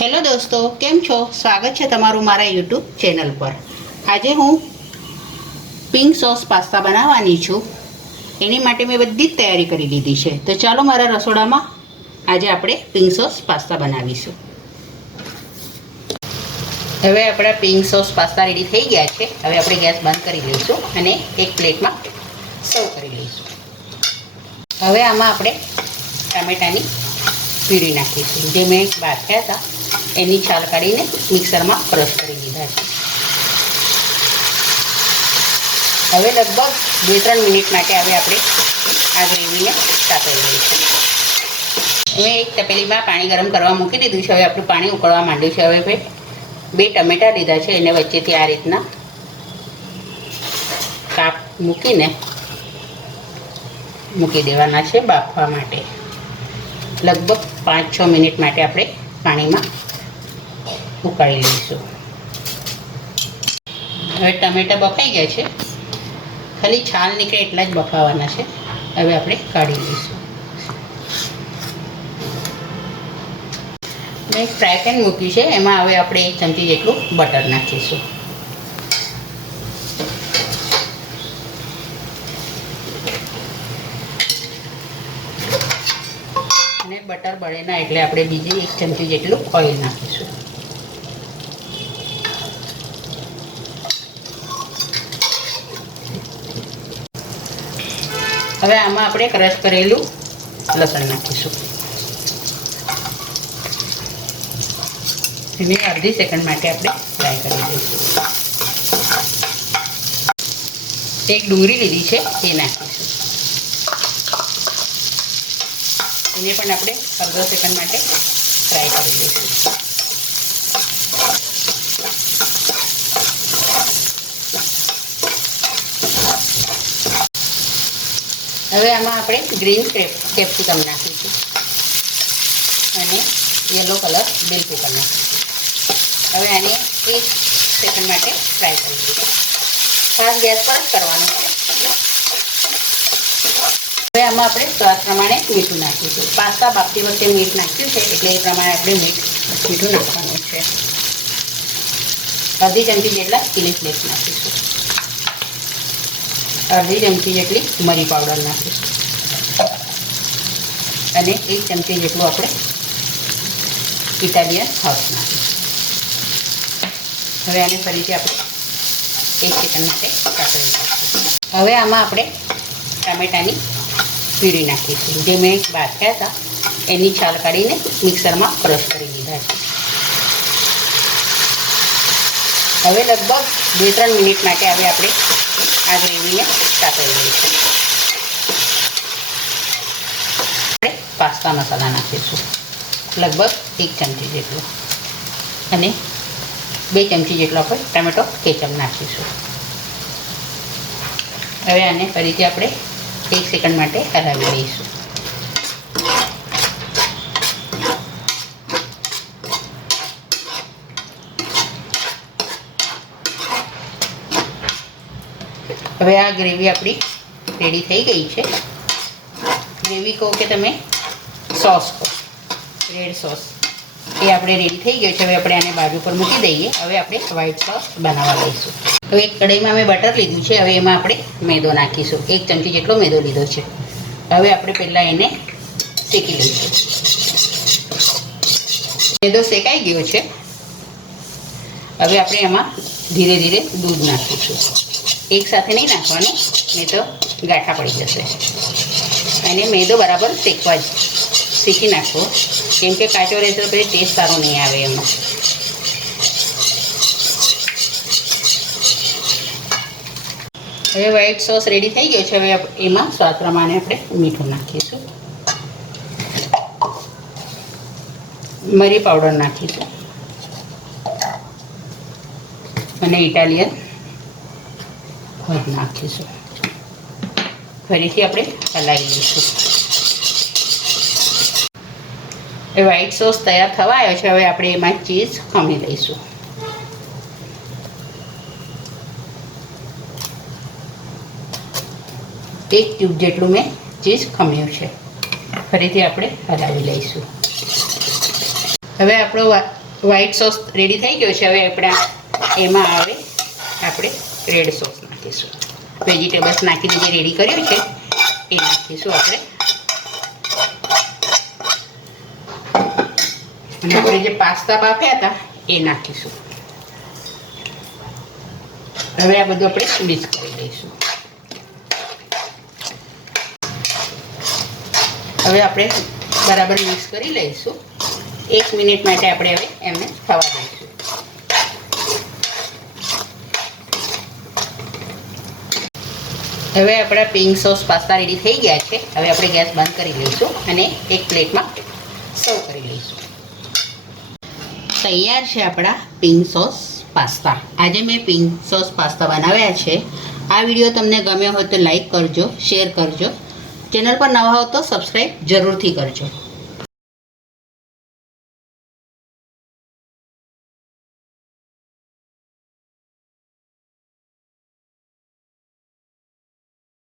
Hello દોસ્તો, કેમ છો? સ્વાગત છે તમારું મારા યુટ્યુબ ચેનલ પર। આજે હું પિંક સોસ પાસ્તા બનાવવાની છું। એની માટે મેં બધી જ તૈયારી કરી લીધી છે। તો ચાલો મારા રસોડામાં આજે આપણે પિંક સોસ પાસ્તા બનાવીશું। હવે આપણા પિંક સોસ પાસ્તા રેડી થઈ ગયા છે। હવે આપણે ગેસ બંધ કરી લઈશું અને એક પ્લેટમાં સર્વ કરી લઈશું। હવે આમાં આપણે ટામેટાની પ્યુરી નાખીશું। જે મેં બાફ્યા હતા એની છાલ કાઢીને મિક્સરમાં ક્રશ કરી લીધા છે। હવે લગભગ 2-3 મિનિટ માટે હવે આપણે આ ગ્રેવીને સાતળી લઈશું। મેં એક તપેલીમાં પાણી ગરમ કરવા મૂકી દીધું છે। હવે આપણું પાણી ઉકળવા માંડ્યું છે। હવે મેં 2 ટમેટા લીધા છે, એને વચ્ચેથી આ રીતના કાપ મૂકીને મૂકી દેવાના છે બાફવા માટે। લગભગ 5-6 મિનિટ માટે આપણે પાણીમાં ઉકાળી લઈશું। હવે ટમેટા બફાઈ ગયા છે, ખાલી છાલ નીકળે એટલા જ બફાવાના છે। હવે આપણે કાઢી લઈશું। મેં એક ફ્રાય પેન મૂક્યું છે, એમાં હવે આપણે 1 ચમચી જેટલું બટર નાખીશું। અને બટર બળે ના એટલે આપણે બીજી 1 ચમચી જેટલું ઓઇલ નાખીશું। હવે આમાં આપણે ક્રશ કરેલું લસણ નાખીશું। એને અડધી સેકન્ડ માટે આપણે ફ્રાય કરી દઈશું। એક ડુંગળી લીધી છે, એ નાખીશું। એને પણ આપણે અડધો સેકન્ડ માટે ફ્રાય કરી દઈશું। હવે આમાં આપણે ગ્રીન કેપ્સિકમ નાખીશું અને યલો કલર બેલ પેપર નાખીશું। હવે આને 1 સેકન્ડ માટે ફ્રાય કરી દઈશું। ખાસ ગેસ પર જ કરવાનું છે। હવે આમાં આપણે સ્વાદ પ્રમાણે મીઠું નાખીશું। પાસ્તા બાફતી વખતે મીઠ નાખ્યું છે, એટલે એ પ્રમાણે આપણે મીઠું નાખવાનું છે। અડધી ચમચી જેટલા ચીલી ફ્લેક્સ નાખીશું। અડધી ચમચી જેટલી મરી પાવડર નાખીશું અને 1 ચમચી જેટલું આપણે ઇટાલિયન હર્બ નાખીશું। હવે આને ફરીથી આપણે 1 સેકન્ડ માટે સાતળી નાખીશું। હવે આમાં આપણે ટામેટાની પ્યુરી નાખીશું। જે મેં બાફ્યા હતા એની છાલ કાઢીને મિક્સરમાં ક્રશ કરી લીધા છે। હવે લગભગ 2-3 મિનિટ માટે હવે આપણે આ ગ્રેવીને સાતળી લઈશું। આપણે પાસ્તા મસાલા નાખીશું, લગભગ 1 ચમચી જેટલો, અને 2 ચમચી જેટલો આપણે ટમેટો કેચઅપ નાખીશું। હવે આને ફરીથી આપણે 1 સેકન્ડ માટે હલાવી લઈશું। હવે આ ગ્રેવી આપણી રેડી થઈ ગઈ છે। ગ્રેવી કહો કે તમે સોસ કહો, રેડ સોસ, એ આપણે રેડી થઈ ગયો છે। હવે આપણે આને બાજુ પર મૂકી દઈએ। હવે આપણે વ્હાઈટ સોસ બનાવવા લઈશું। હવે એક કઢાઈમાં મેં બટર લીધું છે, હવે એમાં આપણે મેદો નાખીશું। 1 ચમચી જેટલો મેદો લીધો છે। હવે આપણે પહેલાં એને શેકી લઈશું। મેદો શેકાઈ ગયો છે। હવે આપણે એમાં ધીરે ધીરે દૂધ નાખીશું। એક સાથે નહીં નાખવાનું, નહીં તો ગાંઠા પડી જશે। અને મેદો બરાબર શેકી નાખવો, કેમ કે કાચો રહેશે તો પછી ટેસ્ટ સારો નહીં આવે એમાં। હવે વ્હાઈટ સોસ રેડી થઈ ગયો છે। હવે એમાં સ્વાદ પ્રમાણે આપણે મીઠું નાખીશું, મરી પાવડર નાખીશું અને ઇટાલિયન હર્બ નાખીશું। ફરીથી આપણે હલાવી લઈશું। એ વ્હાઈટ સોસ તૈયાર થવા આવ્યો છે। હવે આપણે એમાં ચીઝ ખમણી લઈશું। એક ટ્યુબ જેટલું મેં ચીઝ ખમણ્યું છે। ફરીથી આપણે હલાવી લઈશું। હવે આપણો વ્હાઈટ સોસ રેડી થઈ ગયો છે. હવે એમાં આપણે રેડ સોસ નાખીશું. વેજીટેબલ્સ નાખીને જે રેડી કર્યું છે એ નાખીશું આપણે. અને આપણે જે પાસ્તા બાફ્યા હતા એ નાખીશું. હવે આ બધું આપણે મિક્સ કરી લઈશું. હવે આપણે બરાબર મિક્સ કરી લઈશું. 1 મિનિટ માટે આપણે હવે એમને થવા દઈશું. હવે આપણા પિંક સોસ પાસ્તા રેડી થઈ ગયા છે. હવે આપણે ગેસ બંધ કરી લઈશું અને એક પ્લેટમાં સર્વ કરી લઈશું. તૈયાર છે આપણા પિંક સોસ પાસ્તા. આજે મેં પિંક સોસ પાસ્તા બનાવ્યા છે. આ વિડીયો તમને ગમ્યો હોય તો લાઈક કરજો, શેર કરજો. ચેનલ પર નવા હો તો સબસ્ક્રાઈબ જરૂરથી કરજો.